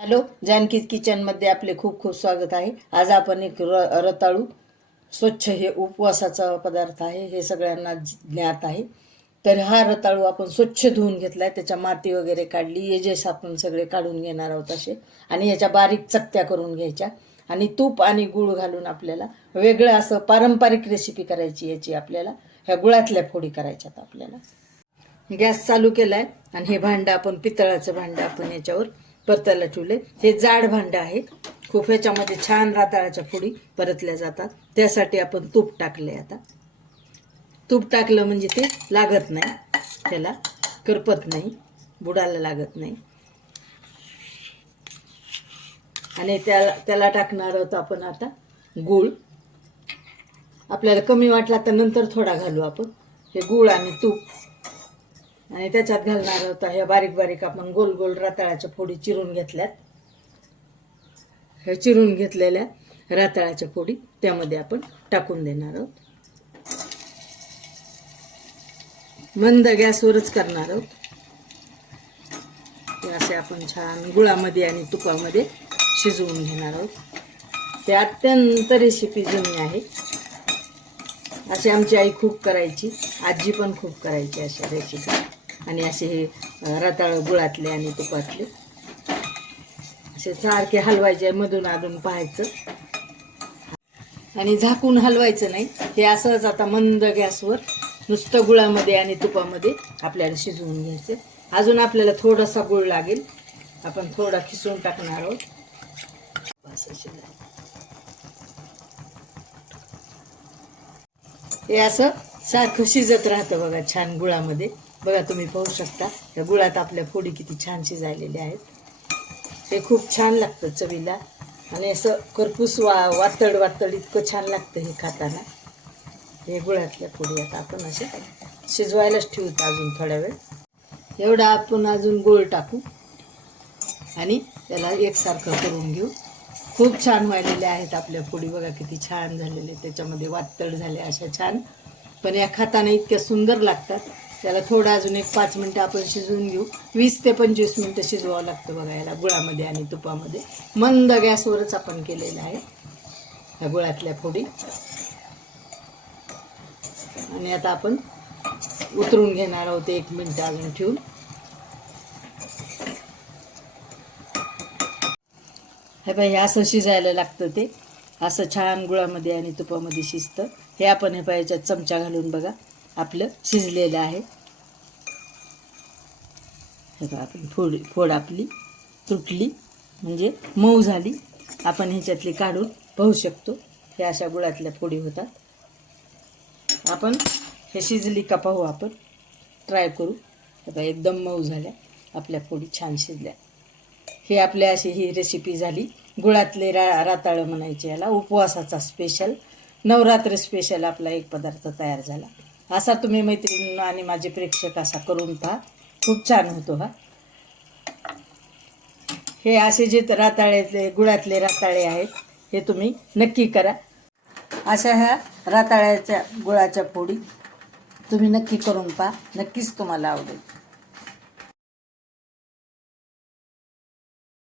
Hello Janaki किचनमध्ये आपले खूप खूप स्वागत आहे. आज आपण एक र रताळू स्वच्छ हे उपवासाचा पदार्थ आहे हे सगळ्यांना ज्ञात आहे. तर हा रताळू आपण स्वच्छ धुवून घेतलाय त्याच्या माती वगैरे काढली एजेस आपण सगळे काढून घेणार आहोत असे आणि याच्या बारीक चकत्या करून घ्यायच्या आणि तूप आणि गुळ घालून आपल्याला वेगळं असं पारंपरिक रेसिपी करायची याची आपल्याला ह्या गुळातल्या फोडी करायच्यात आपल्याला. गॅस चालू केलाय आणि हे भांडं आपण पितळाचं भांडं आपण याच्यावर परतायला ठेवले हे जाड भांडं आहे. खूप ह्याच्यामध्ये छान राताळाच्या फोडी परतल्या जातात. त्यासाठी आपण तूप टाकले आता. तूप टाकलं म्हणजे ते लागत नाही. त्याला करपत नाही. बुडाला लागत नाही. आणि त्याला त्याला टाकणार आहोत आपण आता गूळ. आपल्याला कमी वाटला तर नंतर थोडा घालू आपण. हे गूळ आणि तूप. आणि त्याच्यात घालणार होता ह्या बारीक बारीक आपण गोल गोल रताळ्याच्या फोडी चिरून घेतल्यात. ह्या चिरून घेतलेल्या रताळ्याच्या फोडी त्यामध्ये आपण टाकून देणार आहोत. मंद गॅसवरच करणार आहोत. ते असे आपण छान गुळामध्ये आणि तुपामध्ये शिजवून घेणार आहोत. ते अत्यंत रेसिपी जुनी आहे. अशी आमची आई खूप करायची आजी पण खूप करायची अशा रेसिपी आणि असे हे रताळ गुळातले आणि तुपातले. असे सारखे हलवायचे मधून अधून पाहायचं. आणि झाकून हलवायचं नाही. हे असंच आता मंद गॅसवर नुसतं गुळामध्ये आणि तुपामध्ये आपल्याला शिजवून घ्यायचं. अजून आपल्याला थोडासा गुळ लागेल. आपण थोडा खिसून टाकणार आहोत. असं हे असं सारखं शिजत राहतं बघा छान गुळामध्ये. बघा तुम्ही पाहू शकता. या गुळात आपल्या फोडी किती छान शिजायलेल्या आहेत. हे खूप छान लागतं चवीला. आणि असं करपूस वा वातड वातड इतकं छान लागतं हे खाताना. हे गुळातल्या फोडी आता आपण असे शिजवायलाच ठेवतो अजून थोड्या वेळ. एवढा आपण अजून गोळ टाकू. आणि त्याला एकसारखं करून घेऊ. खूप छान व्हायलेले आहेत आपल्या फोडी. बघा किती छान झालेले त्याच्यामध्ये वातड झाले अशा छान. पण या खाताना इतक्या सुंदर लागतात. त्याला थोडं अजून एक पाच मिनटं आपण शिजवून घेऊ. वीस ते पंचवीस मिनटं शिजवावं लागतं बघा याला गुळामध्ये आणि तुपामध्ये. मंद गॅसवरच आपण केलेलं आहे ह्या गुळातल्या फोडी. आणि आता आपण उतरून घेणार आहोत एक मिनटं अजून ठेवून. हे पाहिजे असं शिजायला लागतं ते. असं छान गुळामध्ये आणि तुपामध्ये शिजतं. हे आपण हे पाहिजे चमचा घालून बघा. आपलं शिजलेलं आहे. हे बघा आपण फोड फोड आपली तुटली म्हणजे मऊ झाली. आपण ह्याच्यातली काढून पाहू शकतो. हे अशा गुळातल्या फोडी होतात. आपण हे शिजली का पाहू आपण. ट्राय करू. आता बघा एकदम मऊ झाल्या. आपल्या फोडी छान शिजल्या. हे आपल्या अशी ही रेसिपी झाली. गुळातले रा राताळं म्हणायचे याला. उपवासाचा स्पेशल नवरात्र स्पेशल आपला एक पदार्थ तयार झाला. असा तुम्ही मैत्रिणी आणि माझे प्रेक्षक असा करून पहा. खूप छान होतो हा. हे असे जे राताळ्यातले गुळातले राताळे आहेत हे तुम्ही नक्की करा. अशा ह्या राताळ्याच्या गुळाच्या पोळी तुम्ही नक्की करून पहा. नक्कीच तुम्हाला आवडेल.